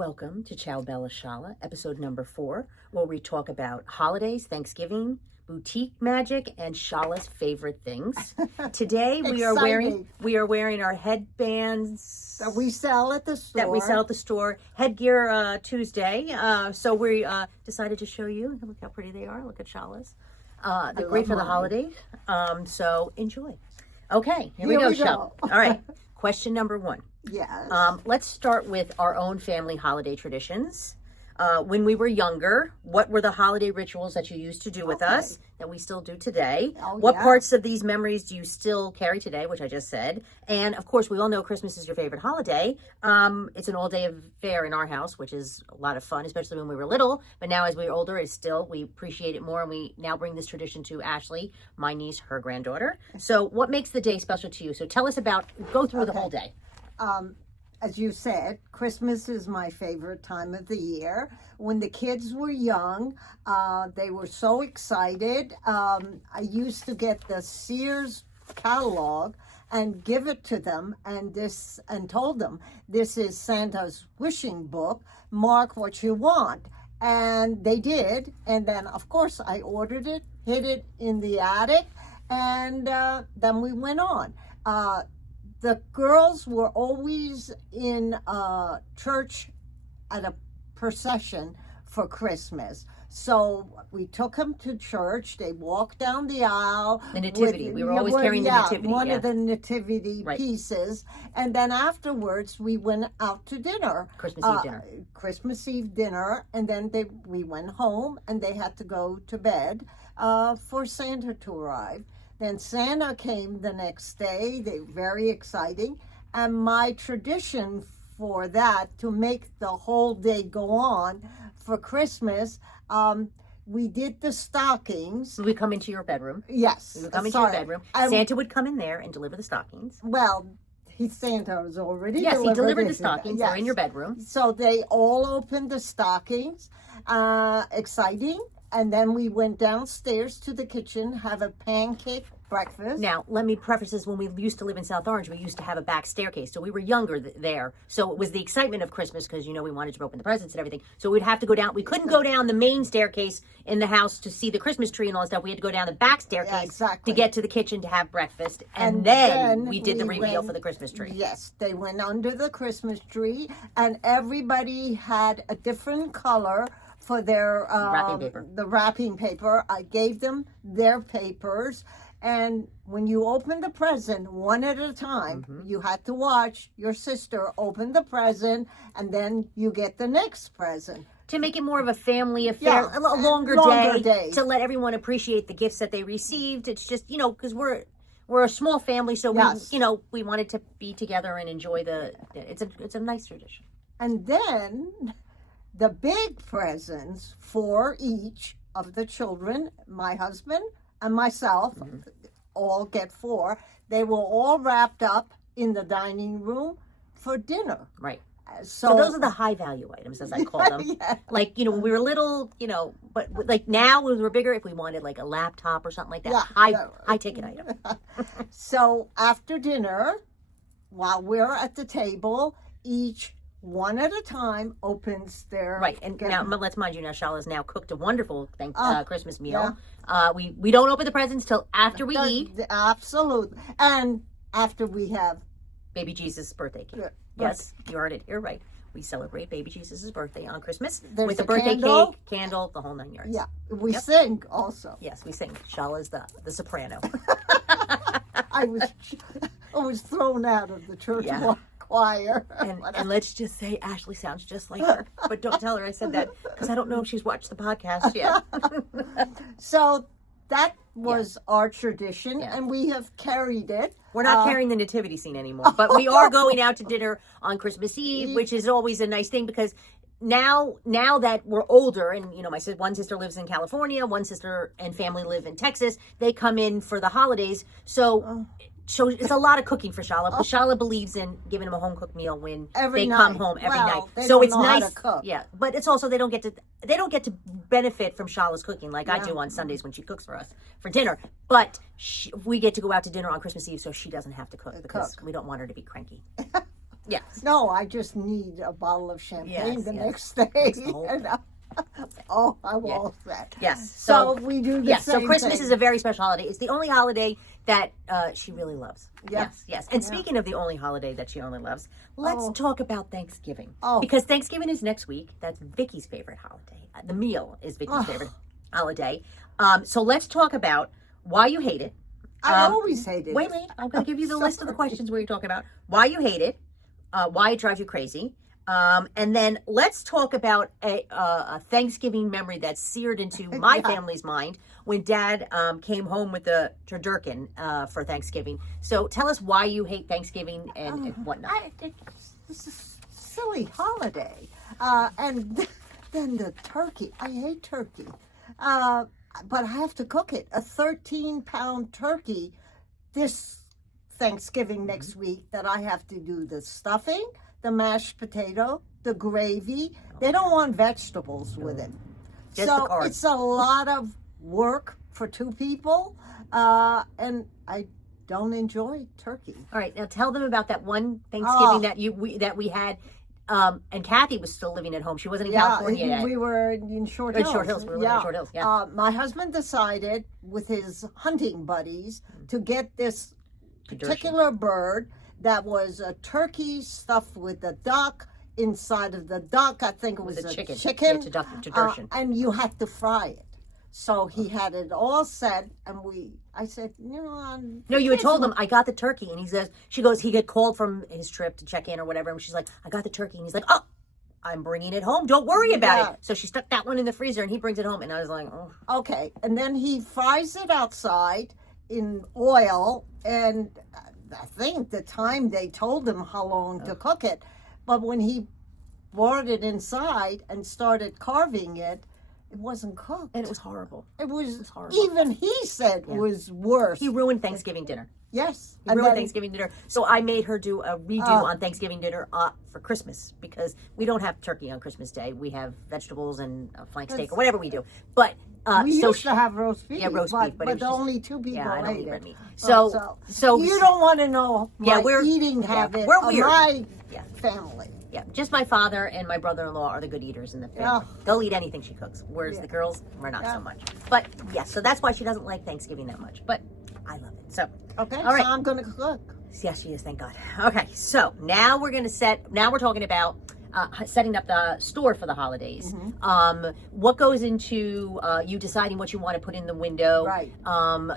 Welcome to Ciao Bella Shala, episode number 4, where we talk about holidays, Thanksgiving, boutique magic, and Shala's favorite things. Today we are wearing our headbands that we sell at the store. Headgear Tuesday. So we decided to show you. Look how pretty they are. Look at Shala's. They're great for the holidays. So enjoy. Okay, here we go, Shala. All right. Question number 1. Yes. Let's start with our own family holiday traditions. When we were younger, what were the holiday rituals that you used to do with us that we still do today? What parts of these memories do you still carry today, which I just said? And of course, we all know Christmas is your favorite holiday. It's an all-day affair in our house, which is a lot of fun, especially when we were little. But now as we're older, we appreciate it more. And we now bring this tradition to Ashley, my niece, her granddaughter. So what makes the day special to you? So tell us go through the whole day. As you said, Christmas is my favorite time of the year. When the kids were young, they were so excited. I used to get the Sears catalog and give it to them and told them, this is Santa's wishing book. Mark what you want. And they did. And then, of course, I ordered it, hid it in the attic, and then we went on. The girls were always in church at a procession for Christmas. So we took them to church. They walked down the aisle. The nativity. We were always carrying the nativity. One of the nativity pieces. And then afterwards, we went out to dinner. Christmas Eve dinner. Christmas Eve dinner. And then we went home and they had to go to bed for Santa to arrive. Then Santa came the next day. Very exciting. And my tradition for that, to make the whole day go on for Christmas, we did the stockings. We come into your bedroom. Yes. We would come into your bedroom. Santa would come in there and deliver the stockings. Well, Santa was already Yes, he delivered the stockings. Yes. They're in your bedroom. So they all opened the stockings. Exciting. And then we went downstairs to the kitchen, have a pancake breakfast. Now, let me preface this. When we used to live in South Orange, we used to have a back staircase. So we were younger there. So it was the excitement of Christmas because, we wanted to open the presents and everything. So we'd have to go down. We couldn't go down the main staircase in the house to see the Christmas tree and all that stuff. We had to go down the back staircase to get to the kitchen to have breakfast. And then we did the reveal for the Christmas tree. Yes, they went under the Christmas tree and everybody had a different color for their wrapping paper. I gave them their papers, and when you open the present one at a time, you had to watch your sister open the present, and then you get the next present. To make it more of a family affair, a longer day, to let everyone appreciate the gifts that they received. It's just, because we're a small family, so we wanted to be together and enjoy it's a nice tradition. And then the big presents for each of the children, my husband and myself, all get 4. They were all wrapped up in the dining room for dinner. Right. So those are the high value items, as I call them. Like, when we were little, but like now when we're bigger, if we wanted like a laptop or something like that, high ticket item. So after dinner, while we're at the table, each one at a time opens their and now let's mind you, now Shala's now cooked a wonderful Christmas meal. We don't open the presents till after we eat. Absolutely. And after we have baby Jesus' birthday cake. Yes, you heard it here right. We celebrate baby Jesus' birthday on Christmas with a birthday cake, candle, the whole 9 yards. Yeah, we sing also. Yes, we sing. Shala's the soprano. I was thrown out of the church choir. And let's just say Ashley sounds just like her. But don't tell her I said that because I don't know if she's watched the podcast yet. So that was our tradition, and we have carried it. We're not carrying the nativity scene anymore, but we are going out to dinner on Christmas Eve, which is always a nice thing because now that we're older, and one sister lives in California, one sister and family live in Texas. They come in for the holidays, so it's a lot of cooking for Shala. But Shala believes in giving them a home cooked meal when they come home every night. So it's nice. Yeah, but it's also they don't get to benefit from Shala's cooking like I do on Sundays when she cooks for us for dinner. But we get to go out to dinner on Christmas Eve, so she doesn't have to cook because we don't want her to be cranky. Yes. No, I just need a bottle of champagne the next day. whole- Oh, I'm all set. Yes. So we do the same So Christmas thing. is a very special holiday. It's the only holiday that she really loves. Yep. Yes. And speaking of the only holiday that she only loves, let's talk about Thanksgiving. Oh. Because Thanksgiving is next week. That's Vicky's favorite holiday. The meal is Vicky's favorite holiday. So let's talk about why you hate it. I always hated it. Wait. I'm going to give you the list of the questions where you talk about why you hate it, why it drives you crazy. And then let's talk about a Thanksgiving memory that's seared into my family's mind when Dad came home with the turducken for Thanksgiving. So tell us why you hate Thanksgiving and whatnot. This is a silly holiday. And then the turkey. I hate turkey. But I have to cook it. A 13-pound turkey this Thanksgiving next week that I have to do the stuffing, the mashed potato, the gravy. They don't want vegetables with it. Just so the carbs. It's a lot of work for 2 people. And I don't enjoy turkey. All right, now tell them about that one Thanksgiving that we had. And Kathy was still living at home. She wasn't in California yet. We were in Short Hills. In Short Hills. We were living in Short Hills. Yeah. My husband decided with his hunting buddies to get this particular bird that was a turkey stuffed with a duck. Inside of the duck, I think it was a chicken. Yeah, tradition. And you had to fry it. So he had it all set, and I said, No, you had told him, I got the turkey. And he got called from his trip to check in or whatever. And she's like, I got the turkey. And he's like, oh, I'm bringing it home. Don't worry about it. So she stuck that one in the freezer and he brings it home. And I was like, oh. Okay. And then he fries it outside in oil. And I think the time they told him how long to cook it. But when he brought it inside and started carving it, it wasn't cooked. And it was horrible. It was horrible. Even he said was worse. He ruined Thanksgiving dinner. Yes. He ruined Thanksgiving dinner. So I made her do a redo on Thanksgiving dinner for Christmas because we don't have turkey on Christmas Day. We have vegetables and a flank steak or whatever we do. But we used to have roast beef. Yeah, roast beef. But only 2 people I don't ate eat it. red meat. So you don't want to know my eating habit we're of weird. my family. Yeah, just my father and my brother-in-law are the good eaters in the family. They'll eat anything she cooks, whereas the girls, we're not so much. But yes, so that's why she doesn't like Thanksgiving that much. But I love it. So okay, all right. So I'm going to cook. Yes, she is. Thank God. Okay, so now we're talking about setting up the store for the holidays. What goes into you deciding what you want to put in the window? Right.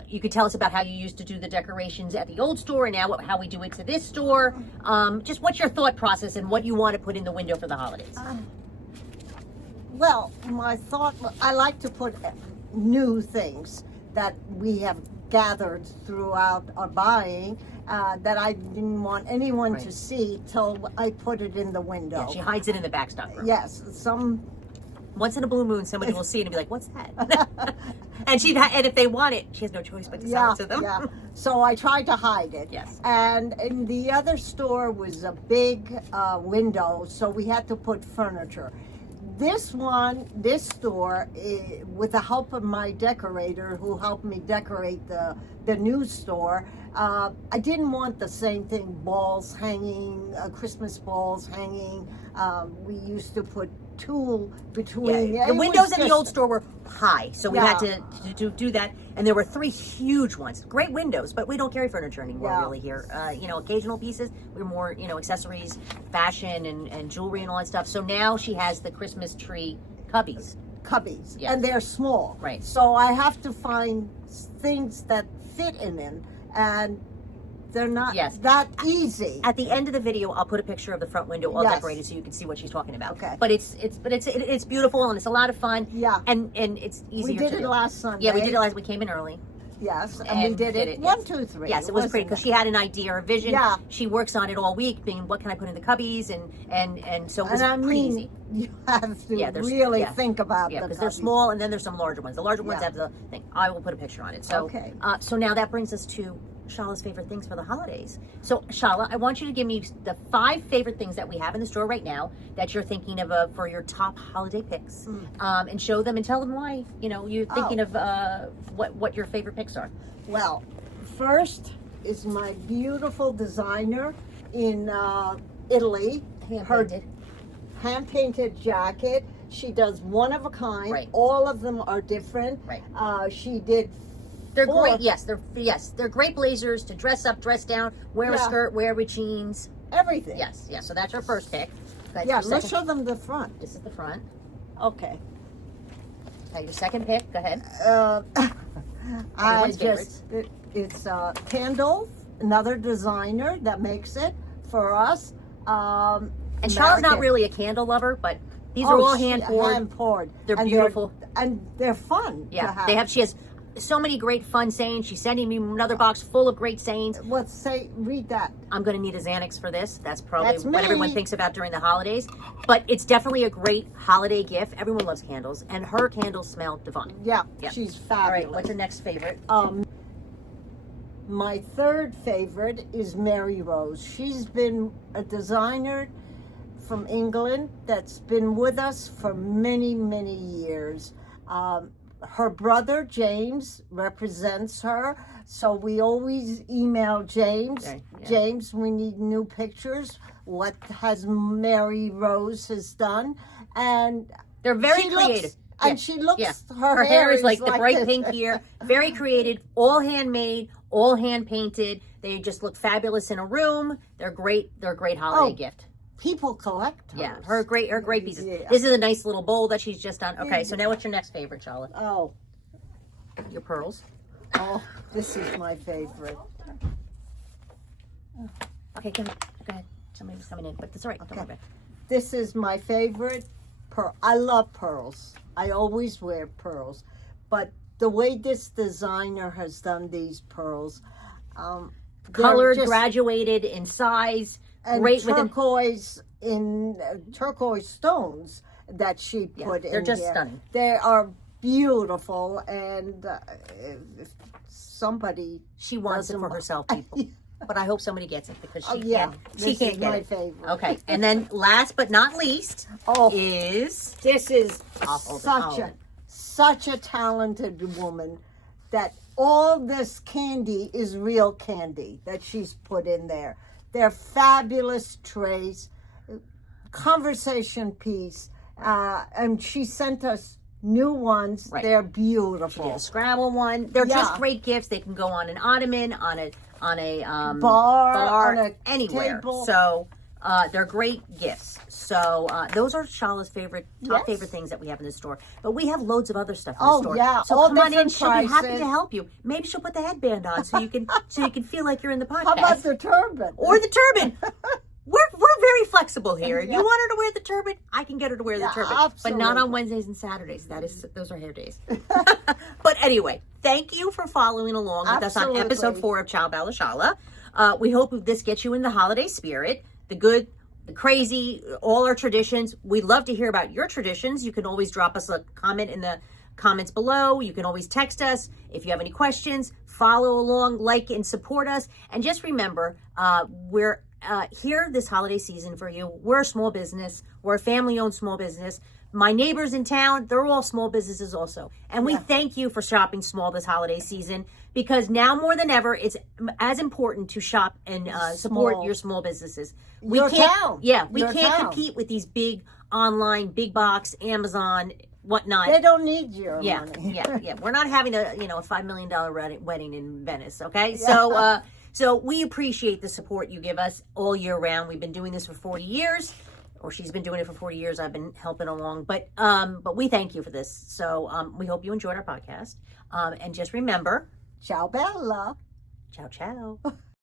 You could tell us about how you used to do the decorations at the old store and now how we do it to this store. Just what's your thought process and what you want to put in the window for the holidays? Well, my thought, I like to put new things that we have gathered throughout our buying that I didn't want anyone to see till I put it in the window. Yeah, she hides it in the back stock room. Yes, once in a blue moon, somebody will see it and be like, "What's that?" and if they want it, she has no choice but to sell it to them. Yeah. So I tried to hide it. Yes. And in the other store was a big window, so we had to put furniture. This store, with the help of my decorator who helped me decorate the new store, I didn't want the same thing, balls hanging, Christmas balls hanging. We used to put tulle between. The windows in the old store were high, so we had to do that. And there were 3 huge ones, great windows, but we don't carry furniture anymore really here. Occasional pieces. We're more, accessories, fashion, and jewelry and all that stuff. So now she has the Christmas tree cubbies. Yes. And they're small. Right. So I have to find things that fit in them, and they're not that easy. At the end of the video, I'll put a picture of the front window all decorated so you can see what she's talking about. Okay. But it's beautiful and it's a lot of fun. Yeah. And it's easier. We did it last Sunday. Yeah, we did it last. We came in early. Yes, and we did it 1, 2, 3. Yes, it was pretty because she had an idea or vision. Yeah. She works on it all week, being what can I put in the cubbies and so it was pretty easy. You have to really think about the because they're small and then there's some larger ones. The larger ones have the thing. I will put a picture on it. So so now that brings us to Shala's favorite things for the holidays. So Shala, I want you to give me the 5 favorite things that we have in the store right now that you're thinking of for your top holiday picks, and show them and tell them why you're thinking of what your favorite picks are. Well, first is my beautiful designer in Italy. Her Hand-painted. hand-painted jacket. She does one of a kind. Right. All of them are different. Right. She did. They're 4. great. They're great blazers to dress up, dress down, wear a Yeah. skirt, wear with jeans. Everything. Yes. So that's her first pick. That's Yeah. your Let's second- show them the front. This is the front. Okay. Okay, your second pick. Go ahead. I Everyone's just it's Kendall, another designer that makes it for us. And Charlotte's not really a candle lover, but these are all hand poured. Hand poured. They're And beautiful. they're fun. to Yeah, have. She has so many great fun sayings. She's sending me another box full of great sayings. Read that. I'm going to need a Xanax for this. That's probably That's what everyone me. thinks about during the holidays. But it's definitely a great holiday gift. Everyone loves candles, and her candles smell divine. Yeah, Yeah. she's All right, fabulous. what's your next favorite? My third favorite is Mary Rose. She's been a designer from England that's been with us for many, many years. Her brother James represents her, so we always email James. Okay, yeah. James, we need new pictures. What has Mary Rose has done? And They're very she creative. looks, and she looks. Yeah. Her hair is like the bright this. pink here. Very creative, all handmade, all hand painted. They just look fabulous in a room. They're great. They're a great holiday gift. People collect hers. Yeah, her great pieces. Yeah. This is a nice little bowl that she's just done. Okay, so now what's your next favorite, Charlotte? Oh, Your pearls. this is my favorite. Okay, go ahead. Somebody's coming in, but that's all right. Don't worry about it. This is my favorite pearl. I love pearls. I always wear pearls, but the way this designer has done these pearls, they're Colored, just- graduated in size, and great with turquoise stones that she put in. they're just there. stunning. They are beautiful, and if somebody She wants it doesn't for wa- herself, people. But I hope somebody gets it because she yeah, can't. this She can't is get my it. favorite. Okay, and then last but not least is This is I'll hold it. such a talented woman that all this candy is real candy that she's put in there. They're fabulous trays, conversation piece, and she sent us new ones. Right. They're beautiful. the Scrabble one. They're just Yeah. great gifts. They can go on an ottoman, on a Bar, on a anywhere. table. So they're great gifts. So those are Shala's top Yes. favorite things that we have in the store. But we have loads of other stuff in Oh, the store. yeah, So all come on in. different She'll be happy prices. to help you. Maybe she'll put the headband on so you can feel like you're in the podcast. How about the turban? Or the turban. We're very flexible here. If you want her to wear the turban, I can get her to wear the turban. But not on absolutely. Wednesdays and Saturdays. Those are hair days. But anyway, thank you for following along with us on Absolutely. episode 4 of Ciao Bella Shala. We hope this gets you in the holiday spirit, the good, the crazy, all our traditions. We'd love to hear about your traditions. You can always drop us a comment in the comments below. You can always text us if you have any questions. Follow along, like, and support us. And just remember, we're here this holiday season for you. We're a small business. We're a family-owned small business. My neighbors in town, they're all small businesses also. And we thank you for shopping small this holiday season, because now more than ever, it's as important to shop and support Small. your small businesses. Your town. Yeah, we Your can't town. compete with these big online, big box, Amazon, whatnot. They don't need your Yeah, money. yeah. We're not having a $5 million wedding in Venice. Okay, so we appreciate the support you give us all year round. We've been doing this for 40 years, or she's been doing it for 40 years. I've been helping along, but we thank you for this. So we hope you enjoyed our podcast, and just remember, Ciao Bella. ciao ciao.